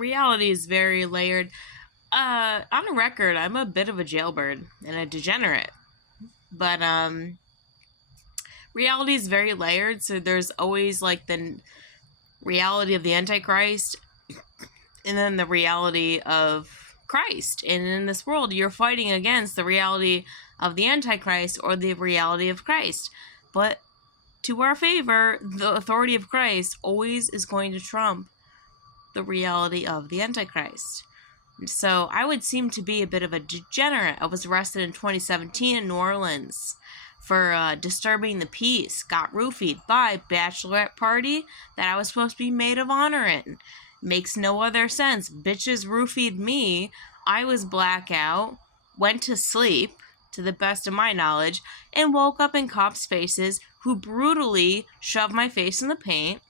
reality is very layered. On a record, I'm a bit of a jailbird and a degenerate. But reality is very layered, so there's always like the reality of the Antichrist and then the reality of Christ. And in this world, you're fighting against the reality of the Antichrist or the reality of Christ. But to our favor, the authority of Christ always is going to trump the reality of the Antichrist. So I would seem to be a bit of a degenerate. I was arrested in 2017 in New Orleans for disturbing the peace. Got roofied by bachelorette party that I was supposed to be maid of honor in. Makes no other sense. Bitches roofied me. I was blackout. Went to sleep, to the best of my knowledge, and woke up in cops' faces who brutally shoved my face in the paint,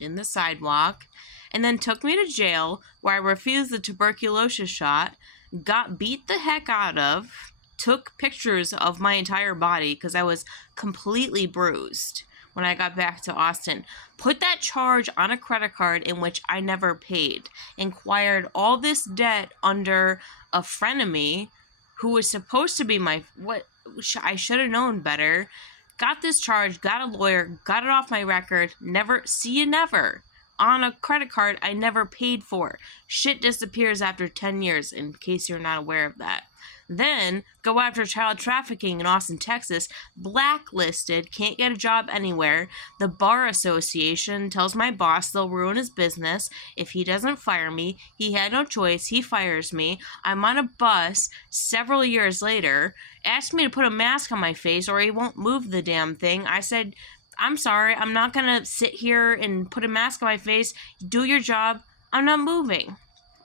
in the sidewalk, and then took me to jail where I refused the tuberculosis shot, got beat the heck out of, took pictures of my entire body because I was completely bruised when I got back to Austin, put that charge on a credit card in which I never paid, inquired all this debt under a frenemy who was supposed to be I should have known better, got this charge, got a lawyer, got it off my record, never on a credit card I never paid for. Shit disappears after 10 years, in case you're not aware of that. Then go after child trafficking in Austin, Texas, blacklisted, can't get a job anywhere. The bar association tells my boss they'll ruin his business if he doesn't fire me. He had no choice. He fires me. I'm on a bus several years later, asked me to put a mask on my face or he won't move the damn thing. I said, I'm sorry, I'm not going to sit here and put a mask on my face. Do your job. I'm not moving.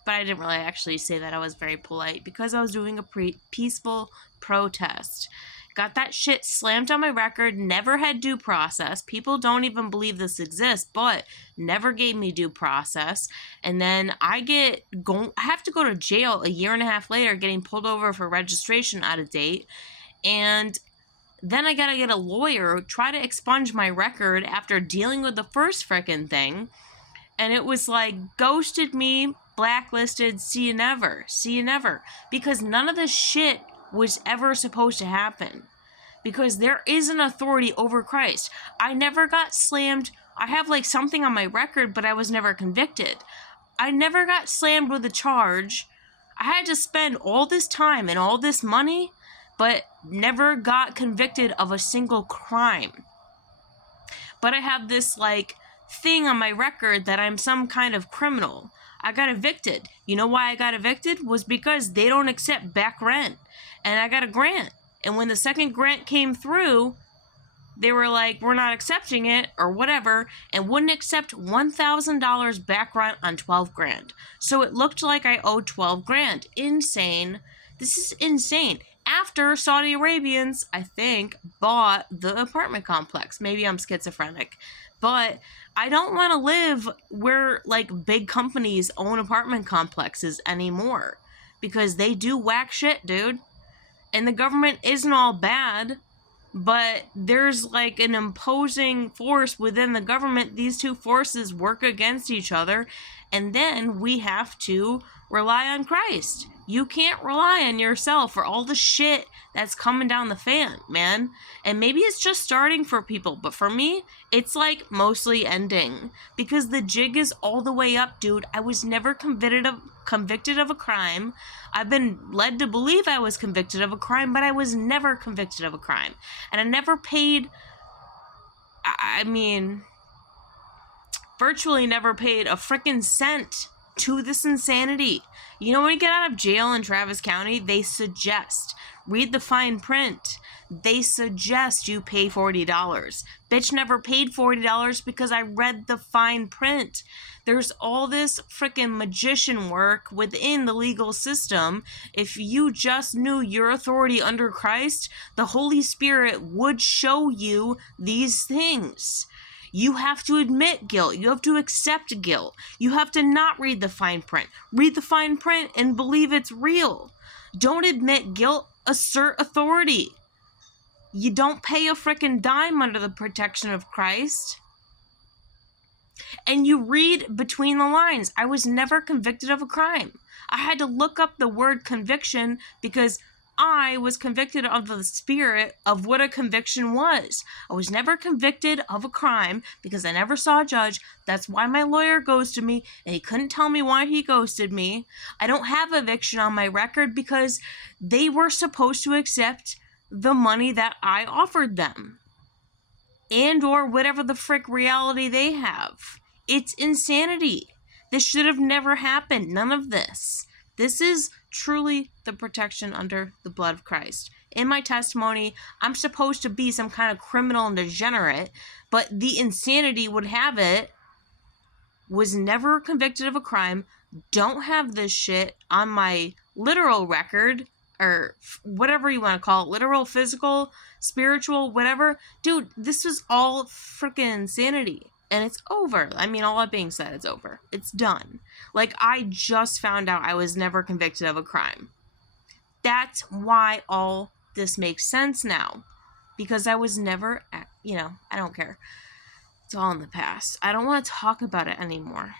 But I didn't really actually say that. I was very polite because I was doing a peaceful protest. Got that shit slammed on my record, never had due process. People don't even believe this exists, but never gave me due process. And then I have to go to jail a year and a half later, getting pulled over for registration out of date. And then I gotta get a lawyer, try to expunge my record after dealing with the first frickin' thing. And it was like, ghosted me, blacklisted, see you never. Because none of this shit was ever supposed to happen. Because there is an authority over Christ. I never got slammed. I have like something on my record, but I was never convicted. I never got slammed with a charge. I had to spend all this time and all this money, but never got convicted of a single crime. But I have this like thing on my record that I'm some kind of criminal. I got evicted. You know why I got evicted? Was because they don't accept back rent. And I got a grant. And when the second grant came through, they were like, we're not accepting it or whatever, and wouldn't accept $1,000 back rent on 12 grand. So it looked like I owed 12 grand. Insane. This is insane. After Saudi Arabians, I think, bought the apartment complex. Maybe I'm schizophrenic. But I don't want to live where, like, big companies own apartment complexes anymore. Because they do whack shit, dude. And the government isn't all bad. But there's, like, an imposing force within the government. These two forces work against each other. And then we have to rely on Christ. You can't rely on yourself for all the shit that's coming down the fan, man. And maybe it's just starting for people, but for me, it's like mostly ending. Because the jig is all the way up, dude. I was never convicted of a crime. I've been led to believe I was convicted of a crime, but I was never convicted of a crime. And I never paid, virtually never paid a frickin' cent to this insanity. You know, when you get out of jail in Travis County, they suggest, read the fine print, they suggest you pay $40. Bitch never paid $40 because I read the fine print. There's all this freaking magician work within the legal system. If you just knew your authority under Christ, the Holy Spirit would show you these things. You have to admit guilt. You have to accept guilt. You have to not read the fine print. Read the fine print and believe it's real. Don't admit guilt. Assert authority. You don't pay a frickin' dime under the protection of Christ. And you read between the lines. I was never convicted of a crime. I had to look up the word conviction because I was convicted of the spirit of what a conviction was. I was never convicted of a crime because I never saw a judge. That's why my lawyer ghosted me, and he couldn't tell me why he ghosted me. I don't have eviction on my record because they were supposed to accept the money that I offered them, and or whatever the frick reality they have. It's insanity. This should have never happened. None of this. This is truly the protection under the blood of Christ. In my testimony, I'm supposed to be some kind of criminal and degenerate, but the insanity would have it, was never convicted of a crime, don't have this shit on my literal record, or whatever you want to call it, literal, physical, spiritual, whatever. Dude, this was all freaking insanity. And it's over. I mean, all that being said, it's over. It's done. Like, I just found out I was never convicted of a crime. That's why all this makes sense now. Because I was never, I don't care. It's all in the past. I don't want to talk about it anymore.